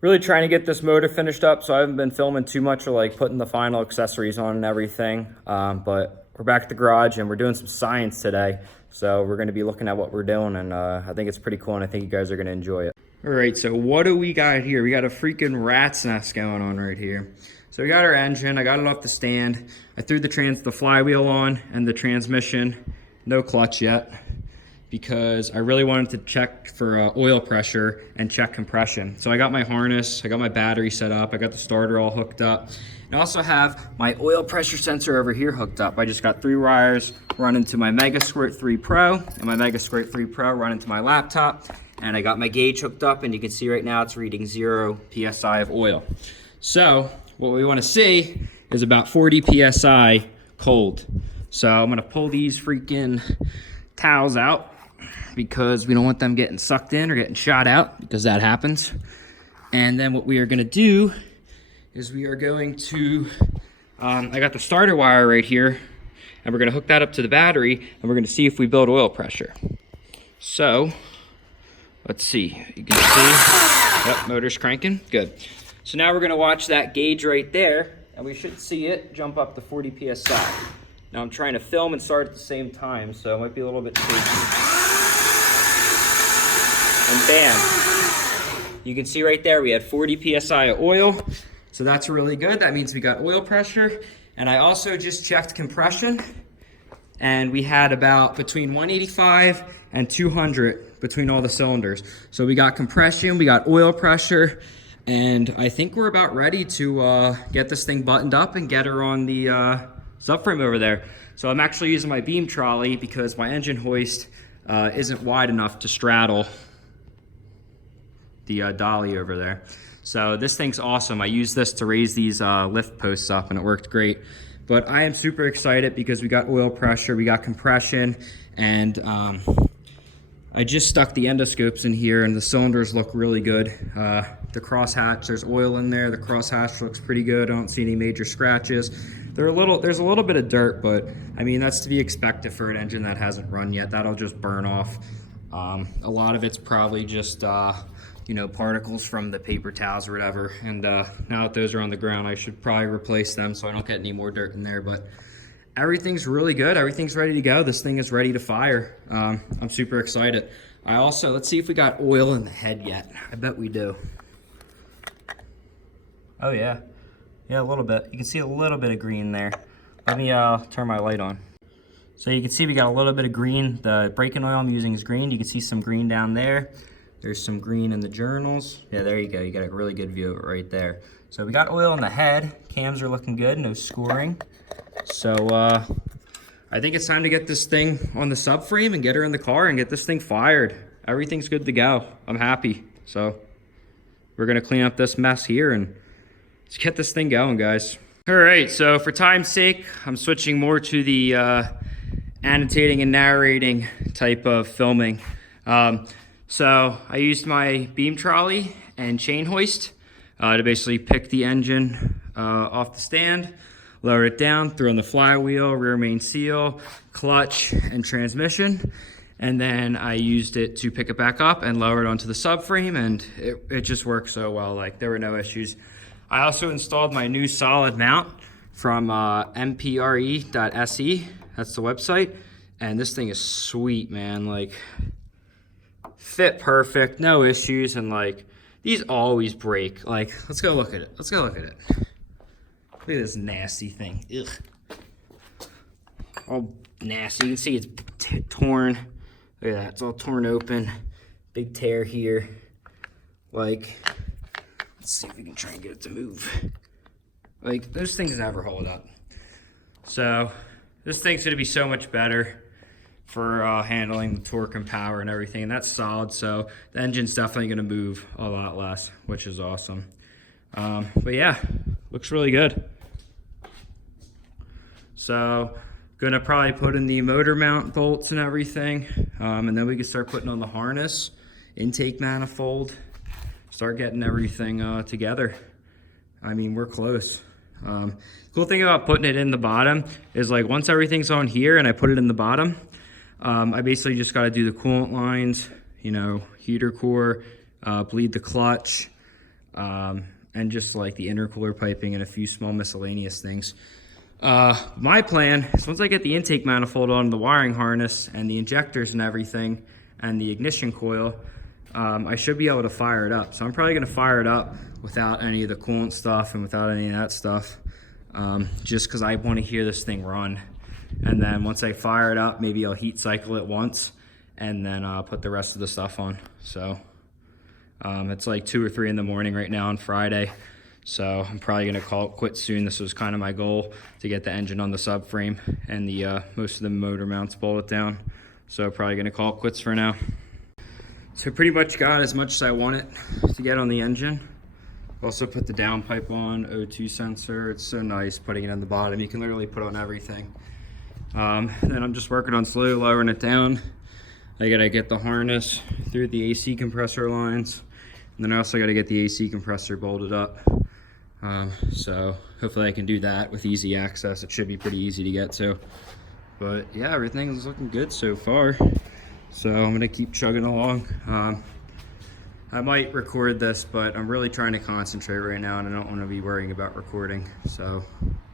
Really trying to get this motor finished up, so I haven't been filming too much or like putting the final accessories on and everything. But we're back at the garage and we're doing some science today. So we're gonna be looking at what we're doing, and I think it's pretty cool, and I think you guys are gonna enjoy it. All right, so what do we got here? We got a freaking rat's nest going on right here. So we got our engine, I got it off the stand. I threw the flywheel on and the transmission, no clutch yet, because I really wanted to check for oil pressure and check compression. So I got my harness, I got my battery set up, I got the starter all hooked up. And I also have my oil pressure sensor over here hooked up. I just got 3 wires running to my Mega Squirt 3 Pro, and my Mega Squirt 3 Pro running to my laptop. And I got my gauge hooked up, and you can see right now it's reading 0 PSI of oil. So what we wanna see is about 40 PSI cold. So I'm gonna pull these freaking towels out, because we don't want them getting sucked in or getting shot out, because that happens. And then what we are gonna do is we are going to, I got the starter wire right here, and we're gonna hook that up to the battery, and we're gonna see if we build oil pressure. So, let's see, you can see, yep, motor's cranking, good. So now we're gonna watch that gauge right there, and we should see it jump up to 40 PSI. Now I'm trying to film and start at the same time, so it might be a little bit shaky. And bam, you can see right there we had 40 PSI of oil, so that's really good. That means we got oil pressure. And I also just checked compression, and we had about between 185 and 200 between all the cylinders. So we got compression, we got oil pressure, and I think we're about ready to get this thing buttoned up and get her on the subframe over there. So I'm actually using my beam trolley because my engine hoist isn't wide enough to straddle the dolly over there. So this thing's awesome. I used this to raise these lift posts up, and it worked great. But I am super excited because we got oil pressure, we got compression, and I just stuck the endoscopes in here, and the cylinders look really good. The crosshatch, there's oil in there. The crosshatch looks pretty good. I don't see any major scratches. There's a little bit of dirt, but I mean, that's to be expected for an engine that hasn't run yet. That'll just burn off. A lot of it's probably just you know, particles from the paper towels or whatever. And now that those are on the ground, I should probably replace them so I don't get any more dirt in there. But everything's really good. Everything's ready to go. This thing is ready to fire. I'm super excited. I also, let's see if we got oil in the head yet. I bet we do. Oh yeah. Yeah, a little bit. You can see a little bit of green there. Let me turn my light on. So you can see we got a little bit of green. The braking oil I'm using is green. You can see some green down there. There's some green in the journals. Yeah, there you go. You got a really good view of it right there. So we got oil in the head. Cams are looking good, no scoring. So I think it's time to get this thing on the subframe and get her in the car and get this thing fired. Everything's good to go. I'm happy. So we're gonna clean up this mess here and let's get this thing going, guys. All right, so for time's sake, I'm switching more to the annotating and narrating type of filming. So I used my beam trolley and chain hoist to basically pick the engine off the stand, lower it down, throw in the flywheel, rear main seal, clutch, and transmission. And then I used it to pick it back up and lower it onto the subframe, and it just worked so well. Like, there were no issues. I also installed my new solid mount from mpre.se. That's the website. And this thing is sweet, man. Like, fit perfect, no issues, and like, these always break. Like, let's go look at it. Let's go look at it. Look at this nasty thing. Ugh. All nasty. You can see it's torn. Look at that. It's all torn open. Big tear here. Like, let's see if we can try and get it to move. Like, those things never hold up. So this thing's gonna be so much better for handling the torque and power and everything, and that's solid. So the engine's definitely gonna move a lot less, which is awesome. But yeah, looks really good. So gonna probably put in the motor mount bolts and everything, and then we can start putting on the harness, intake manifold, start getting everything together. I mean, we're close. Cool thing about putting it in the bottom is, like, once everything's on here and I put it in the bottom, I basically just got to do the coolant lines, you know, heater core, bleed the clutch, and just like the intercooler piping and a few small miscellaneous things. My plan is once I get the intake manifold on, the wiring harness and the injectors and everything and the ignition coil, I should be able to fire it up. So I'm probably going to fire it up without any of the coolant stuff and without any of that stuff, just because I want to hear this thing run. And then once I fire it up, maybe I'll heat cycle it once and then put the rest of the stuff on. So it's like 2 or 3 in the morning right now on Friday. So I'm probably gonna call it quits soon. This was kind of my goal, to get the engine on the subframe and the most of the motor mounts bolted down. So probably gonna call it quits for now. So pretty much got as much as I wanted to get on the engine. Also put the downpipe on, O2 sensor. It's so nice putting it on the bottom. You can literally put on everything. Then I'm just working on slowly lowering it down. I gotta get the harness through the AC compressor lines. And then I also gotta get the AC compressor bolted up. So hopefully I can do that with easy access. It should be pretty easy to get to. But yeah, everything is looking good so far. So I'm gonna keep chugging along. I might record this, but I'm really trying to concentrate right now and I don't wanna be worrying about recording. So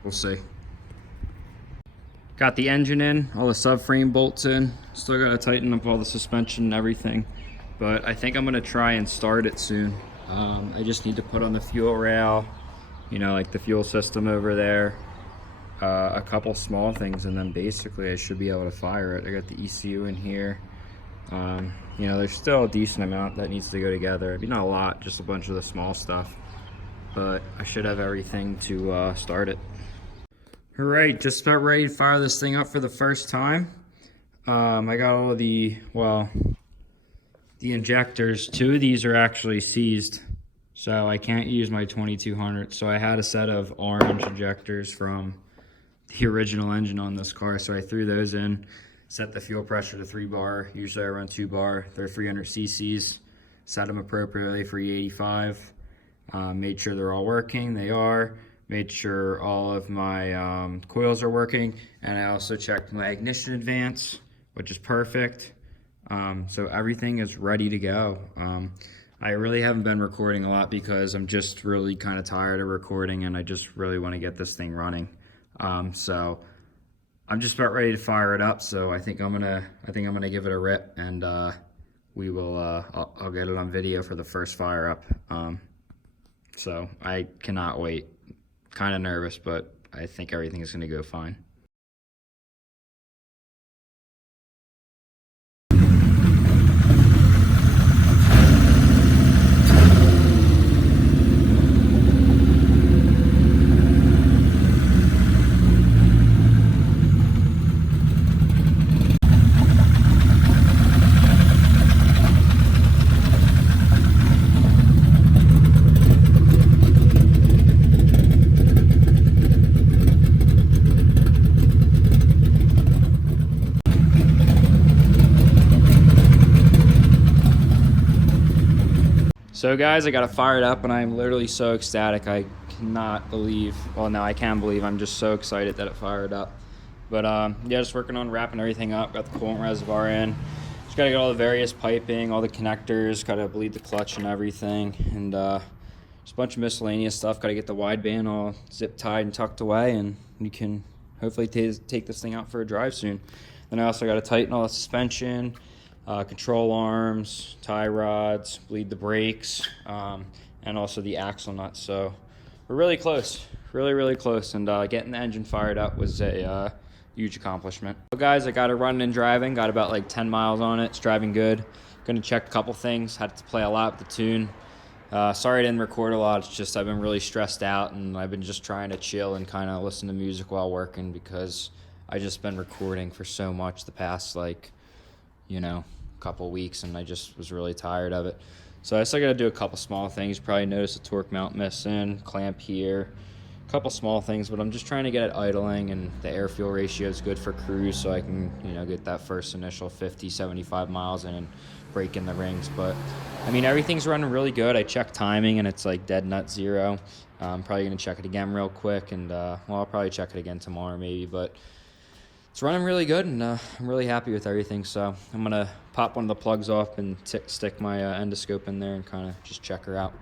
we'll see. Got the engine in, all the subframe bolts in. Still gotta tighten up all the suspension and everything. But I think I'm gonna try and start it soon. I just need to put on the fuel rail, you know, like the fuel system over there, a couple small things, and then basically I should be able to fire it. I got the ECU in here. You know, there's still a decent amount that needs to go together. I mean, not a lot, just a bunch of the small stuff. But I should have everything to start it. All right, just about ready to fire this thing up for the first time. I got all of the injectors. 2 of these are actually seized, so I can't use my 2200. So I had a set of orange injectors from the original engine on this car, so I threw those in, set the fuel pressure to 3 bar. Usually I run 2 bar. They're 300 cc's. Set them appropriately for E85. Made sure they're all working. They are. Made sure all of my coils are working, and I also checked my ignition advance, which is perfect. So everything is ready to go. I really haven't been recording a lot because I'm just really kind of tired of recording and I just really want to get this thing running. So I'm just about ready to fire it up. So I think I'm gonna give it a rip, and we will. I'll get it on video for the first fire up. So I cannot wait. Kind of nervous, but I think everything is gonna go fine. So guys, I got it fired up and I'm literally so ecstatic. I cannot believe, well now I can believe, I'm just so excited that it fired up. But yeah, just working on wrapping everything up. Got the coolant reservoir in. Just gotta get all the various piping, all the connectors, gotta bleed the clutch and everything. And just a bunch of miscellaneous stuff. Gotta get the wideband all zip tied and tucked away, and you can hopefully take this thing out for a drive soon. Then I also gotta tighten all the suspension, control arms, tie rods, bleed the brakes, and also the axle nuts. So we're really close, really close, and getting the engine fired up was a huge accomplishment. So guys, I got it running and driving, got about like 10 miles on it. It's driving good. Gonna check a couple things, had to play a lot with the tune. Sorry I didn't record a lot. It's just I've been really stressed out and I've been just trying to chill and kind of listen to music while working, because I just been recording for so much the past, like, you know, couple weeks, and I just was really tired of it. So I still got to do a couple small things. Probably notice a torque mount missing, clamp here, a couple small things, but I'm just trying to get it idling, and the air fuel ratio is good for cruise, so I can, you know, get that first initial 50-75 miles in and break in the rings. But I mean, everything's running really good. I checked timing and it's like dead nut 0. I'm probably gonna check it again real quick, and well, I'll probably check it again tomorrow maybe, but it's running really good, and I'm really happy with everything. So I'm gonna pop one of the plugs off and stick my endoscope in there and kind of just check her out.